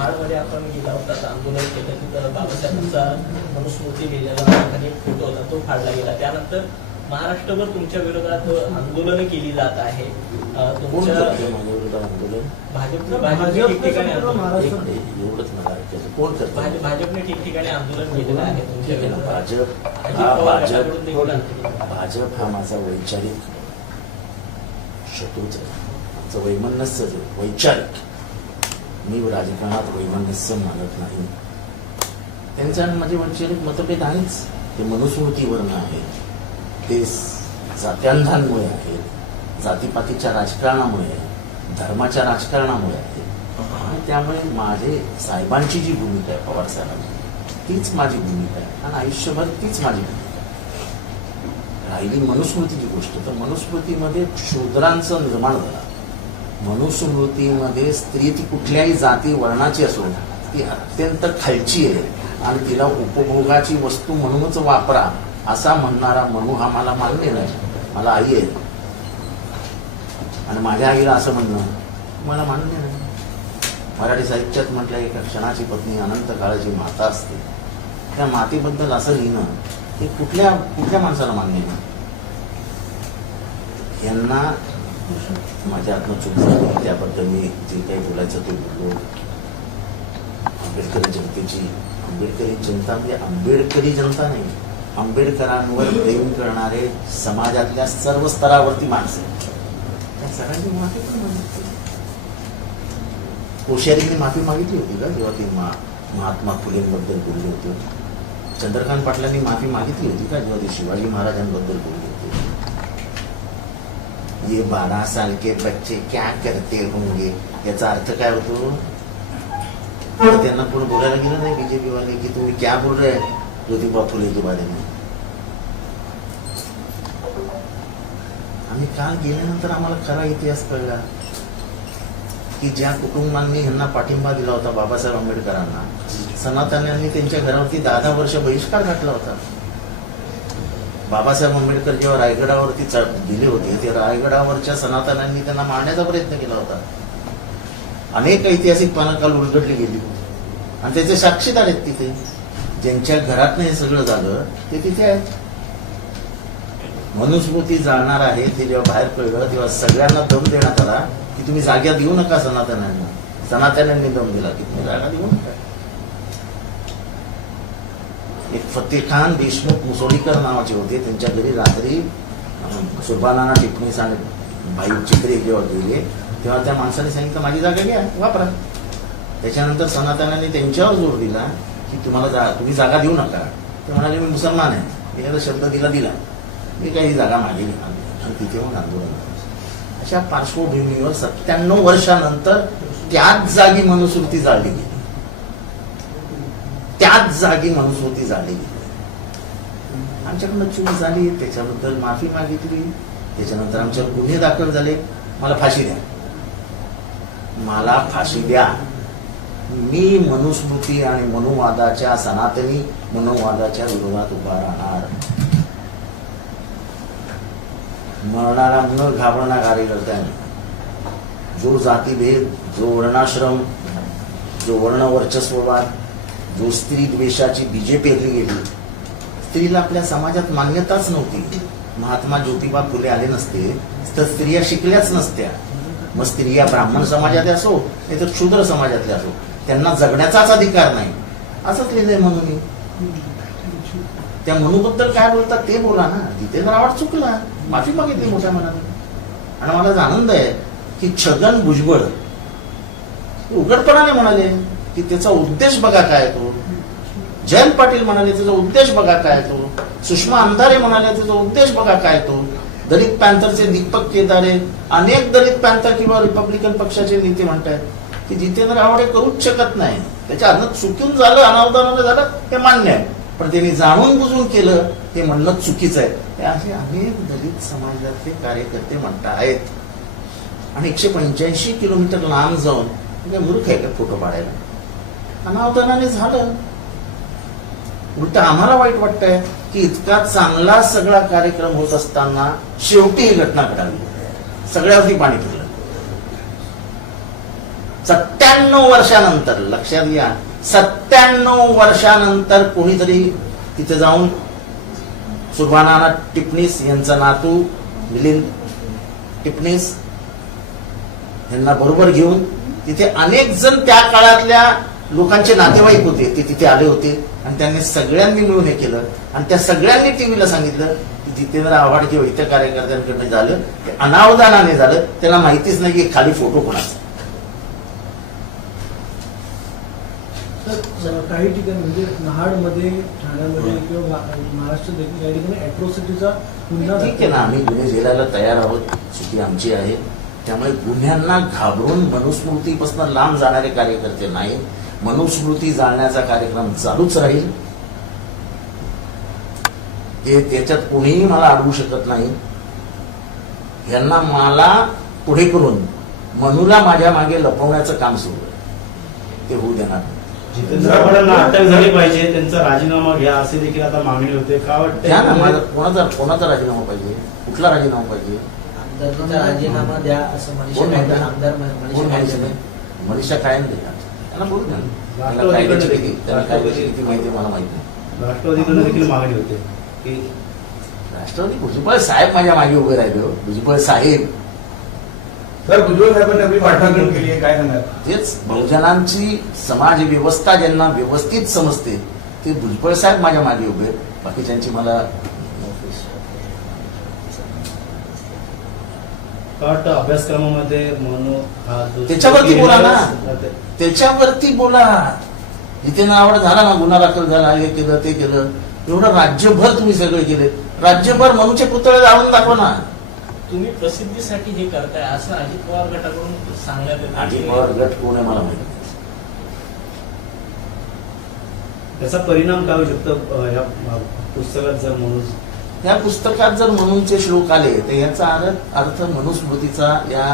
महाडमध्ये आपण गेला होता आंदोलन केलं तिथं बाबासाहेबांचा मनुस्मृती लिहिलेला आणि फोटो होता तो फाडला गेला. त्यानंतर महाराष्ट्रभर तुमच्या विरोधात आंदोलनं केली जात आहे. तुमच्या भाजपने ठिकठिकाणी आंदोलन एक मिनिट, एवढंच मला ऐकायचं. कोण भाजप करतं भाजपने ठिकठिकाणी आंदोलन केलेलं आहे तुमच्या विरोधात. भाजप हा हा माझा वैचारिक शत्रूच आहे. आमचं वैमनस्यच आहे. वैचारिक. मी राजकारणात वैमनस्य मानत नाही. त्यांच्या आणि माझे वैचारिक मतभेद आहेच. ते मनुस्मृतीवरनं आहे ते जात्यांधांमुळे आहेत. जातीपातीच्या राजकारणामुळे आहे धर्माच्या राजकारणामुळे आहे आणि त्यामुळे माझे साहेबांची जी भूमिका आहे पवार साहेबांची तीच माझी भूमिका आहे. आणि आयुष्यभर तीच माझी भूमिका आहे. राहिली मनुस्मृतीची गोष्ट. तर मनुस्मृतीमध्ये शूद्रांचं निर्माण झालं. मनुस्मृतीमध्ये स्त्री ती कुठल्याही जाती वर्णाची असो ती अत्यंत खालची आहे. आणि तिला उपभोगाची वस्तू म्हणूनच वापरा असा म्हणणारा मनू हा मला मान्य नाही. मला आई आहे. आणि माझ्या आईला असं म्हणणं मला मान्य नाही. मराठी साहित्यात म्हटलं एका क्षणाची पत्नी अनंत काळाची माता असते. त्या मातेबद्दल असं लिहिणं हे कुठल्या कुठल्या माणसाला मान्य नाही? यांना माझ्या हातनं चूक झाली त्याबद्दल मी जे काही बोलायचं ते बोललो. आंबेडकरी जनतेची आंबेडकरी जनता म्हणजे आंबेडकरी जनता नाही आंबेडकरांवर प्रेम करणारे समाजातल्या सर्व स्तरावरती माणसं आहेत. त्या सगळ्यांची माफी पण मागितली. माफी मागितली होती का जेव्हा ते मा महात्मा फुलेंबद्दल बोलले होते? चंद्रकांत पाटलांनी माफी मागितली होती का जेव्हा ते शिवाजी महाराजांबद्दल बोलले ये बारह साल के बच्चे क्या करते होंगे? याचा अर्थ काय होतो? त्यांना कोण बोलायला गेलं नाही बीजेपी वाले की तुम्ही क्या बोल रहे ज्योतिबा फुले के बारे में. आम्ही काल गेल्यानंतर आम्हाला खरा इतिहास कळला की ज्या कुटुंबांनी ह्यांना पाठिंबा दिला होता बाबासाहेब आंबेडकरांना सनातन्यांनी त्यांच्या घरावरती दहा दहा वर्ष बहिष्कार घातला होता. बाबासाहेब आंबेडकर जेव्हा रायगडावरती चढ- दिले होते ते रायगडावरच्या सनातनांनी त्यांना मारण्याचा प्रयत्न केला होता. अनेक ऐतिहासिक पानं काल उलगडली गेली आणि त्याचे साक्षीदार आहेत तिथे. ज्यांच्या घरातनं हे सगळं झालं ते तिथे आहेत. मनुस्मृती जाणार आहे ते जेव्हा बाहेर कळलं तेव्हा सगळ्यांना दम देण्यात आला की तुम्ही जाग्या देऊ नका सनातनांना. सनातनांनी दम दिला की तुम्ही जागा देऊ नका. एक फतेह खान देशमुख मुसोडीकर नावाचे होते. त्यांच्या घरी रात्री सुरबानाना टिप्पणी सांग भाई चित्रे जेव्हा गेले तेव्हा त्या माणसाने सांगितलं माझी जागा घ्या वापरा. त्याच्यानंतर सनातनाने त्यांच्यावर जोर दिला की तुम्हाला जा तुम्ही जागा देऊ नका. ते म्हणाले मी मुसलमान आहे. एखादा शब्द दिला दिला मी काही जागा मागे घेणार आणि तिथे मग आंदोलन अशा पार्श्वभूमीवर सत्त्याण्णव वर्षानंतर त्याच जागी मनुस्मृती जाळली गेली. त्याच जागी मनुस्मृती झाली. आमच्याकडनं चूक झाली त्याच्याबद्दल माफी मागितली त्याच्यानंतर आमच्यावर गुन्हे दाखल झाले. मला फाशी द्या. मला फाशी द्या. मी मनुस्मृती आणि मनुवादाच्या सनातनी मनुवादाच्या विरोधात उभा राहणार. मरणारा न घाबरणार कार्यकर्त्यांनी जो जातीभेद जो वर्णाश्रम जो वर्ण वर्चस्ववाद जो स्त्री द्वेषाची बीजे पेरली गेली स्त्रीला आपल्या समाजात मान्यताच नव्हती. महात्मा ज्योतिबा फुले आले नसते तर स्त्रिया शिकल्याच नसत्या. मग स्त्रिया ब्राह्मण समाजातल्या असो नाही तर क्षुद्र समाजातल्या असो त्यांना जगण्याचाच अधिकार नाही. असंच लिहिलंय म्हणून. त्या मनूबद्दल काय बोलतात ते बोला ना. जितेंद्र आव्हाड चुकला. माफी मागितली मोठ्या मनाने. आणि मला आनंद आहे की छगन भुजबळ उघडपणाने म्हणाले की त्याचा उद्देश बघा काय तो. जयंत पाटील म्हणाले त्याचा उद्देश बघा काय तो. सुषमा अंधारे म्हणाले त्याचा उद्देश बघा काय तो. दलित पॅन्थरचे दीपक केदारे अनेक दलित पॅन्थर किंवा रिपब्लिकन पक्षाचे नेते म्हणतात की जितेंद्र आवडे करूच शकत नाही. त्याच्या अन्न चुकून झालं अनावधानानं झालं हे मान्य आहे. पण त्यांनी जाणून बुजून केलं हे म्हणणं चुकीचं आहे. हे असे अनेक दलित समाजातले कार्यकर्ते म्हणत आहेत आणि एकशे पंच्याऐंशी किलोमीटर लांब जाऊन मूर्ख आहे का फोटो पाडायला. अनावधानाने झालं. उलट आम्हाला वाईट वाटतंय की इतका चांगला सगळा कार्यक्रम होत असताना शेवटी ही घटना घडावी सगळ्यावरती पाणी फिरलं. सत्त्याण्णव वर्षानंतर लक्षात घ्या सत्त्याण्णव वर्षानंतर कोणीतरी तिथे जाऊन सुभाना टिपणीस यांचा नातू मिलिंद टिपणीस यांना बरोबर घेऊन तिथे अनेक जण त्या काळातल्या लोकांचे नातेवाईक होते ते तिथे आले होते. आणि त्यांनी सगळ्यांनी मिळून हे केलं. आणि त्या सगळ्यांनी टीव्हीला सांगितलं की जितेंद्र आव्हाड किंवा इतर कार्यकर्त्यांकडनं झालं ते अनावधानाने झालं. त्याला माहितीच नाही की खाली फोटो कोणाचा. तर काही ठिकाणी म्हणजे महाडमध्ये ठाण्यामध्ये किंवा महा- महाराष्ट्रात देखील काही ठिकाणी अॅट्रॉसिटीचा गुन्हा ठीक आहे ना आम्ही गुन्हे झेलायला तयार आहोत. चुकी आमची आहे. त्यामुळे गुन्ह्यांना घाबरून मनुस्मृतीपासून लांब जाणारे कार्यकर्ते नाही मनुस्मृती जाळण्याचा कार्यक्रम चालूच राहील. ते त्याच्यात कोणीही मला अडवू शकत नाही. यांना मला पुढे करून मनूला माझ्या मागे लपवण्याचं काम सुरू आहे. ते होऊ देणार अटक झाली पाहिजे त्यांचा राजीनामा घ्या असे देखील आता मागणी होते. का वाटतं कोणाचा कोणाचा राजीनामा पाहिजे? कुठला राजीनामा पाहिजे? राजीनामा द्या असं मनीषा मनीषा कायम देतात मला माहिती नाही. राष्ट्रवादीकडून देखील मागणी होते. की राष्ट्रवादी भुजबळ साहेब माझ्या मागे उभे राहिले हो. भुजबळ साहेब. सर भुजबळ साहेबांनी आपली पाठराखण केली आहे काय सांगाल? तेच बहुजनांची समाज व्यवस्था ज्यांना व्यवस्थित समजते ते भुजबळ साहेब माझ्या मागे उभे आहेत. बाकीच्यांची मला का वाटतं अभ्यासक्रमामध्ये मनो हा जो- त्याच्यावरती बोला ना. त्याच्यावरती बोला. जितेंद्र आवड झाला ना गुन्हा दाखल झाला हे केलं ते केलं. एवढं राज्यभर तुम्ही सगळे केले. राज्यभर मनुचे पुतळे जाळून दाखवा ना. तुम्ही प्रसिद्धीसाठी हे करताय असं अजित पवार गटाकडून सांगण्यात येतं. अजित पवार गट कोण आहे मला माहिती. त्याचा परिणाम काय होऊ शकतो या पुस्तकात जर म्हणून या पुस्तकात जर म्हणूनचे श्लोक आले तर याचा अर्थ अर्थ मनुस्मृतीचा या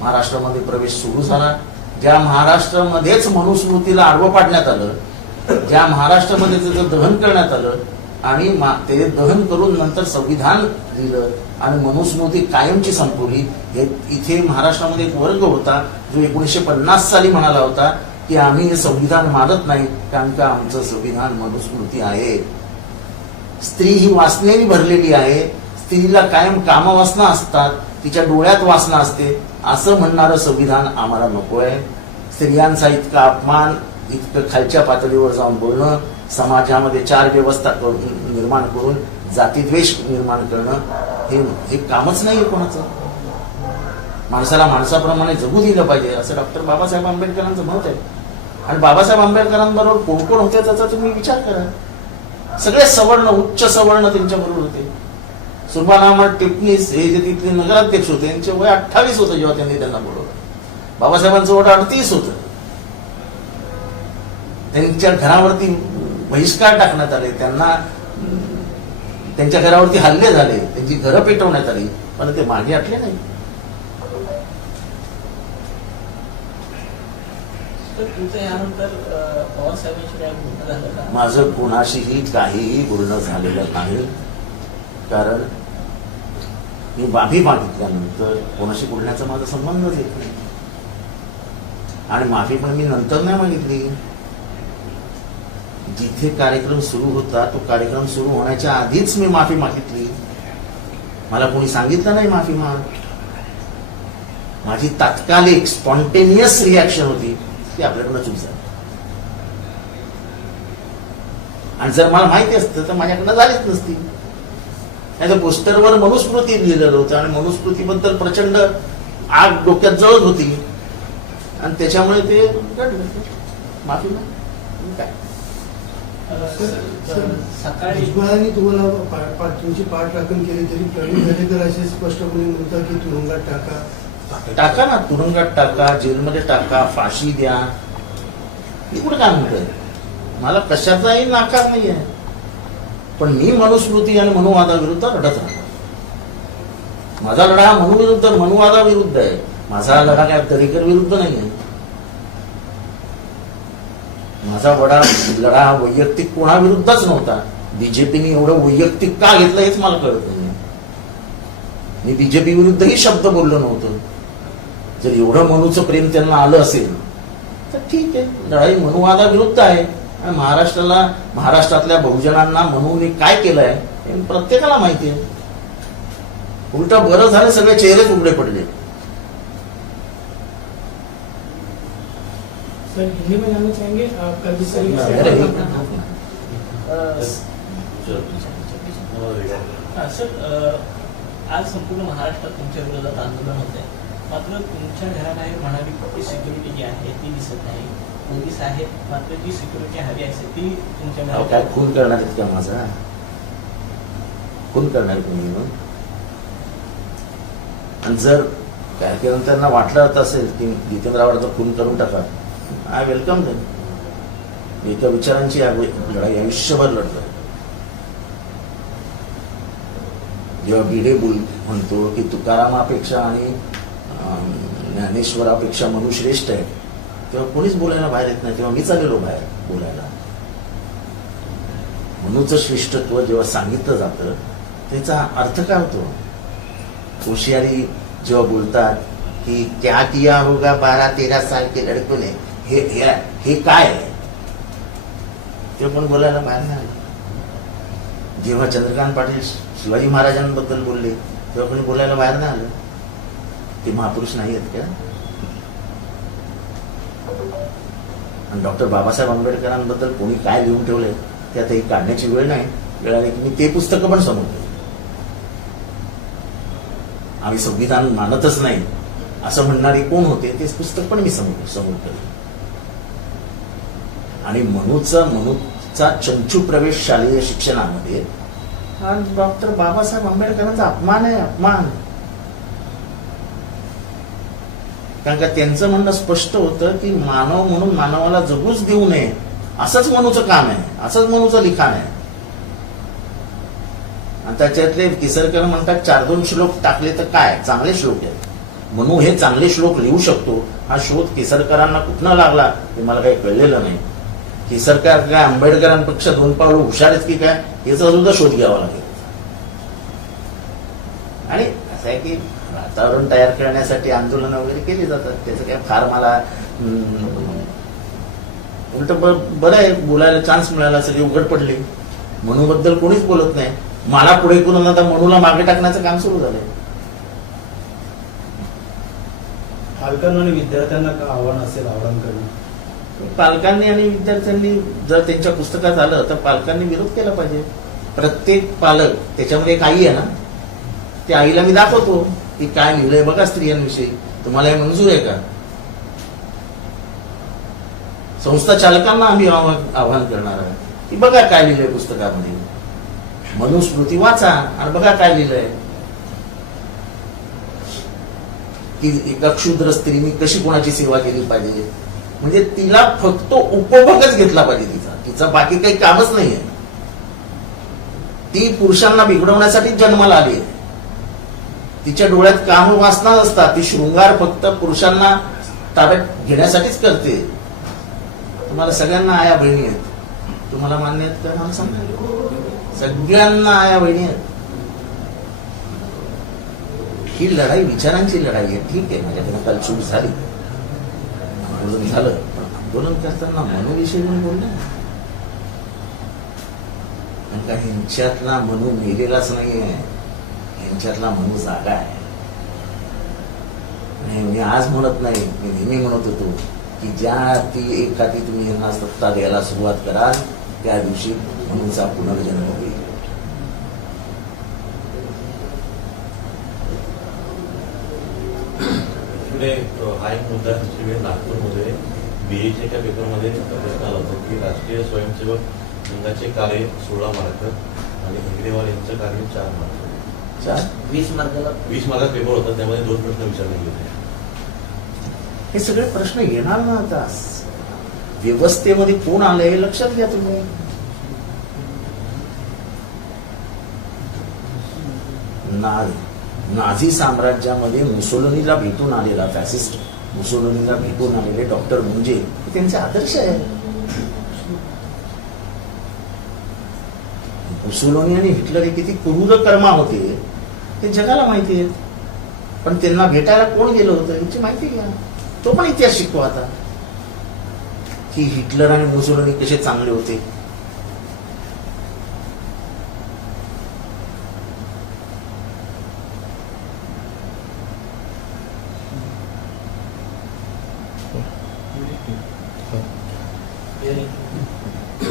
महाराष्ट्रामध्ये प्रवेश सुरू झाला. ज्या महाराष्ट्रामध्येच मनुस्मृतीला आडवं पाडण्यात आलं ज्या महाराष्ट्रामध्ये त्याचं दहन करण्यात आलं आणि ते दहन करून नंतर संविधान लिहिलं आणि मनुस्मृती कायमची संपवली हे इथे महाराष्ट्रामध्ये एक वर्ग होता जो एकोणीसशे पन्नास साली म्हणाला होता की आम्ही हे संविधान मानत नाही कारण का आमचं संविधान मनुस्मृती आहे. स्त्री ही वासनेने भरलेली आहे. स्त्रीला कायम कामवासना असतात. तिच्या डोळ्यात वासना असते. असं म्हणणारं संविधान आम्हाला नको आहे स्त्रियांचा इतका अपमान इतकं खालच्या पातळीवर जाऊन बोलणं समाजामध्ये चार व्यवस्था करून निर्माण करून जातीद्वेष निर्माण करणं हे हे कामच नाही आहे कोणाचं. माणसाला माणसाप्रमाणे जगू दिलं पाहिजे. असं डॉक्टर बाबासाहेब आंबेडकरांचं मत आहे. आणि बाबासाहेब आंबेडकरांबरोबर कोण कोण होते त्याचा तुम्ही विचार करा. सगळे सवर्ण उच्च सवर्ण त्यांच्या बरोबर होते. सुरबानामा टिपणीस हे जे तिथले नगराध्यक्ष होते त्यांचे वय अठ्ठावीस होतं जेव्हा त्यांनी त्यांना बोलवलं. बाबासाहेबांचं वय अडतीस होतं. त्यांच्या घरावरती बहिष्कार टाकण्यात आले त्यांना त्यांच्या घरावरती हल्ले झाले त्यांची घरं पेटवण्यात आली पण ते मागे आटले नाही तर तुमचं यानंतर अं, पवार साहेबांशी काय बोलणं झालं का माझं कोणाशीही काहीही बोलणं झालेलं नाही. कारण मी माफी मागितल्यानंतर कोणाशी बोलण्याचा माझा संबंधच येत नाही. आणि माफी पण मी नंतर नाही मागितली. जिथे कार्यक्रम सुरू होता तो कार्यक्रम सुरू होण्याच्या आधीच मी माफी मागितली. मला कोणी सांगितलं नाही माफी माग. माझी तात्कालिक स्पॉन्टेनियस रिॲक्शन होती. ती आपल्याकडनं चूक झाली आणि जर मला माहिती असतं तर माझ्याकडनं झालीच नसती. नाही तर पोस्टरवर मनुस्मृती लिहिलेलं होतं आणि मनुस्मृतीबद्दल प्रचंड आग डोक्यात जळत होती. आणि त्याच्यामुळे ते घडलं. माफी नाही काय? सकाळी भुजबळांनी तुम्हाला तुमची पा- तुमची केली तरी प्रवीण दरेकर असे स्पष्टपणे म्हणतात की तुरुंगात टाका. टाका ना तुरुंगात टाका जेलमध्ये टाका फाशी द्या. मी कुठं काय म्हणतोय मला कशाचाही नाकार नाही आहे पण मी मनुस्मृती आणि मनुवादाविरुद्ध लढत राहणार. माझा लढा हा मनुविरुद्ध मनुवादाविरुद्ध आहे. माझा लढा काय दरेकर विरुद्ध नाही आहे माझा वडा लढा हा वैयक्तिक कोणाविरुद्धच नव्हता. बीजेपीने एवढं वैयक्तिक का घेतलं हेच मला कळत नाही मी बीजेपी विरुद्धही शब्द बोललो नव्हतो. जर एवढं मनूचं प्रेम त्यांना आलं असेल तर ठीक आहे. लढाई मनुवादाविरुद्ध आहे. आणि महाराष्ट्राला महाराष्ट्रातल्या बहुजनांना म्हणून काय केलंय हे प्रत्येकाला माहिती आहे. उलट बरं झालं सगळे चेहरेच उघडे पडले. सर हा, आज संपूर्ण महाराष्ट्रात तुमच्या विरोधात आंदोलन होत आहे मात्र तुमच्या घराबाहेर म्हणावी ती सिक्युरिटी जी आहे ती दिसत नाही. पोलीस आहेत मात्र जी सिक्युरिटी हवी असते ती तुमच्या काय खून करणार आहेत का माझा? खून करणार कोणी मग आणि जर त्यांना वाटलं असेल की जितेंद्र आव्हाडचा खून करून टाका आय वेलकम देम मी एका विचारांची लढाई आयुष्यभर लढतोय. जेव्हा भिडे बोल म्हणतो की तुकारामापेक्षा आणि ज्ञानेश्वरापेक्षा मनू श्रेष्ठ आहे. तेव्हा कोणीच बोलायला बाहेर येत नाही. तेव्हा मीच आलेलो बाहेर बोलायला. म्हणूनच श्रेष्ठत्व जेव्हा सांगितलं जातं त्याचा अर्थ काय होतो? होशियारी जेव्हा बोलतात की क्या किया होगा बारा तेरा साल के लड़कों ने हे हे काय आहे? ते पण बोलायला बाहेर नाही आलं. जेव्हा चंद्रकांत पाटील शिवाजी महाराजांबद्दल बोलले तेव्हा कोणी बोलायला बाहेर नाही आलं. ते महापुरुष नाही आहेत का? आणि डॉक्टर बाबासाहेब आंबेडकरांबद्दल कोणी काय लिहून ठेवलंय ते आता ही काढण्याची वेळ नाही. वेळ आली की मी ते पुस्तकं पण समोर आम्ही संविधान मानतच नाही. असं म्हणणारे कोण होते तेच पुस्तक पण मी समोर समोर केलं आणि मनूचा मनूचा चंचू प्रवेश शालेय शिक्षणामध्ये हा डॉक्टर बाबासाहेब आंबेडकरांचा अपमान आहे अपमान. कारण का त्यांचं म्हणणं स्पष्ट होतं की मानव म्हणून मानवाला जगूच देऊ नये. असंच मनूचं काम आहे. असंच मनूचं लिखाण आहे. आणि त्याच्यातले किसरकर म्हणतात चार दोन श्लोक टाकले तर काय? चांगले श्लोक आहेत. मनू हे चांगले श्लोक लिहू शकतो. हा शोध केसरकरांना कुठनं लागला हे मला काही कळलेलं नाही. केसरकर काय आंबेडकरांपेक्षा दोन पावलं हुशार आहेत की काय? याचा सुद्धा शोध घ्यावा लागेल. आणि असं आहे की वातावरण तयार करण्यासाठी आंदोलन वगैरे केली जातात. त्याचं काय फार मला उलट बरं आहे बोलायला चान्स मिळाला सगळे उघड पडले. मनूबद्दल कोणीच बोलत नाही. मला पुढे करून आता मनूला मागे टाकण्याचं काम सुरू झालंय. पालकांना आणि विद्यार्थ्यांना का आव्हान असेल आव्हान करणं? पालकांनी आणि विद्यार्थ्यांनी जर त्यांच्या पुस्तकात आलं तर पालकांनी विरोध केला पाहिजे. प्रत्येक पालक त्याच्यामध्ये एक आई आहे ना त्या आईला मी दाखवतो. ती काय लिहिलंय बघा स्त्रियांविषयी. तुम्हाला हे मंजूर आहे का? संस्था चालकांना आम्ही आव्हान आव्हान करणार आहे की बघा काय लिहिलंय पुस्तकामध्ये. मनुस्मृती वाचा आणि बघा काय लिहिलंय. की एका क्षुद्र स्त्रीने कशी कोणाची सेवा केली पाहिजे? म्हणजे तिला फक्त उपभोगच घेतला पाहिजे तिचा. तिचा बाकी काही कामच नाहीये. ती पुरुषांना बिघडवण्यासाठी जन्माला आली आहे. तिच्या डोळ्यात काम वासना असतात. ती शृंगार फक्त पुरुषांना ताब्यात घेण्यासाठीच करते. तुम्हाला सगळ्यांना आया बहिणी आहेत. तुम्हाला मान्य आहेत का? मला सांगा. सगळ्यांना आया बहिणी आहेत. ही लढाई विचारांची लढाई आहे. ठीक आहे. माझ्याकडे काल चूक झाली. आंदोलन झालं. पण आंदोलन करताना मनोविषयी म्हणून बोलले कारण का ह्यांच्यातला मनू मेलेलाच नाहीये. ह्यांच्यातला म्हणून जागा आहे आणि मी आज म्हणत नाही मी नेहमी म्हणत होतो की ज्या ती एखादी तुम्ही यांना सत्ता द्यायला सुरुवात कराल त्या दिवशी मनूचा पुनर्जन्म होईल हा एक मुद्दा आहे. नागपूरमध्ये बीएच्या एका पेपरमध्ये प्रश्न आला होता की राष्ट्रीय स्वयंसेवक संघाचे कार्य सोळा मार्क आणि हेगडेवार यांचं कार्य चार मार्क वीस मार्काला. वीस मार्कात पेपर होता त्यामध्ये दोन प्रश्न विचारले गेले. होते हे सगळे प्रश्न येणार ना आता? व्यवस्थेमध्ये कोण आलंय हे लक्षात घ्या तुम्ही. नाझी साम्राज्यामध्ये मुसोलिनीला भेटून आलेला फॅसिस्ट मुसोलिनीला भेटून आलेले डॉक्टर मुंजे हे त्यांचे आदर्श आहे मुसोलोनी आणि हिटलर हे किती क्रूर कर्मा होते ते जगाला माहिती आहेत. पण त्यांना भेटायला कोण गेलं होतं याची माहिती घ्या. तो पण इतिहास शिकवा आता. की हिटलर आणि मुसोलोनी कसे चांगले होते.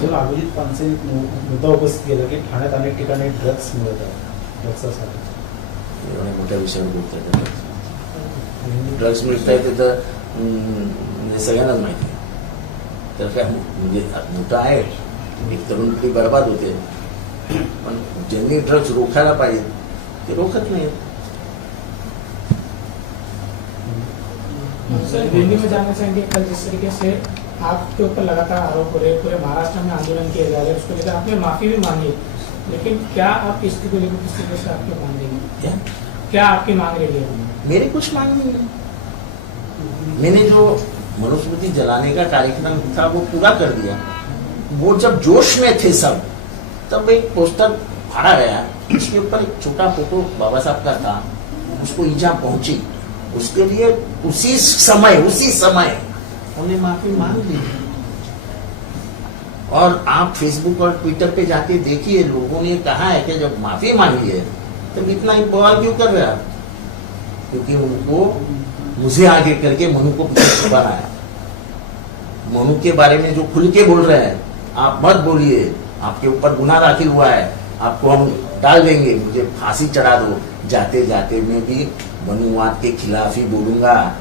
जर अभिजित पानसे मुद्दा उपस्थित केला की ठाण्यात अनेक ठिकाणी ड्रग्स मिळत आहेत. ड्रग्ससाठी एवढ्या मोठ्या विषयावर बोलतात ड्रग्ज मिळत आहे ते तर म्हणजे सगळ्यांनाच माहिती आहे. तर काय म्हणजे मोठं आहे. एक तरुण पिढी बर्बाद होते. पण ज्यांनी ड्रग्ज रोखायला पाहिजे ते रोखत नाही सर दिल्ली में जाना चाहेंगे कल जिस तरीके से आपके ऊपर लगातार आरोप हो रहे पूरे महाराष्ट्र में आंदोलन किए जा रहे हैं उसको लेकर आपने माफ़ी भी मांगी लेकिन क्या आप इसको लेकर किस तरीके से आपकी मांग देंगे क्या? क्या आपकी मांग रही है? मेरी कुछ मांग नहीं है। मैंने जो मनुस्मृति जलाने का कार्यक्रम था वो पूरा कर दिया। वो जब जोश में थे सब तब एक पोस्टर फाड़ा गया। उसके ऊपर एक छोटा फ़ोटो बाबा साहब का था। उसको ईजा पहुँची। उसके लिए उसी समय उसी समय उन्हें माफ़ी मांग ली। और आप फेसबुक और ट्विटर पे जाके देखिए, लोगों ने कहा है कि जब माफ़ी मांगी है तब इतना एक बवाल क्यों कर रहे आप? क्योंकि उनको, मुझे आगे करके मनु को बनाया मनु के बारे में जो खुल के बोल रहे हैं, आप मत बोलिए। आपके ऊपर गुना दाखिल हुआ है। आपको हम डाल देंगे। मुझे फांसी चढ़ा दो। जाते जाते मैं भी मनुवाद के खिलाफ ही बोलूँगा।